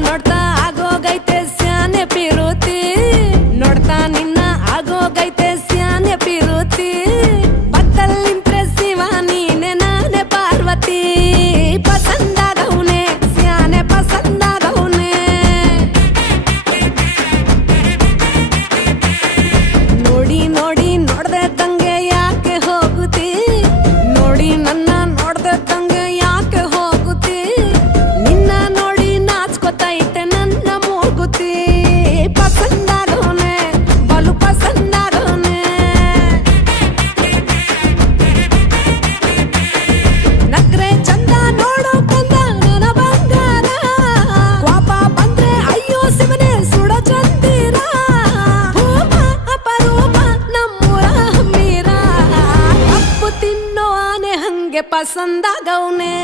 ನೋಡ್ತಾ ಆಗೋಗೈತೆ ಸ್ಯಾನೆ ಪಿರುತಿ ನೋಡ್ತಾ ನಿನ್ನ ಆಗೋಗೈತೆ ಸ್ಯಾನೆ ಪಿರುತಿ ಪಕ್ಕದಲ್ಲಿಂತ್ರೆ ಶಿವ ನೀನೆ ನಾನೇ ಪಾರ್ವತಿ ಪಸಂದಾಗವ್ನೆ ಸ್ಯಾನೆ ಪಸಂದಾಗವ್ನೆ ನೋಡಿ ನೋಡಿ ನೋಡ್ದೆ ತಂಗೆ ಯಾಕೆ ಹೋಗುತ್ತಿ ನೋಡಿ ನನ್ನ ನೋಡ್ದೆ ತಂಗೆ ಯಾಕೆ ಹೋಗುತ್ತಿ ನಿನ್ನ ನೋಡಿ ನಾಚ್ಕೊತೈತೆ ನನ್ನ ಮೂಗುತಿ ಪಸಂದಾಗವ್ನೆ ಬಲು ಪಸಂದಾಗವ್ನೆ ನಕ್ರೆ ಚಂದ ನೋಡೋ ಕಂದ ನನ್ನ ಬಂಗಾರ ಕೋಪ ಬಂದ್ರೆ ಅಯ್ಯೋ ಶಿವನೇ ಸುಡ ಚಂದಿರ ಭೂಮ ಅಪರೂಪ ನಮ್ಮೂರ ಹಮ್ಮೀರ ಕಪ್ಪು ತಿನ್ನೋ ಆನೆ ಹಂಗೆ ಪಸಂದಾಗವ್ನೆ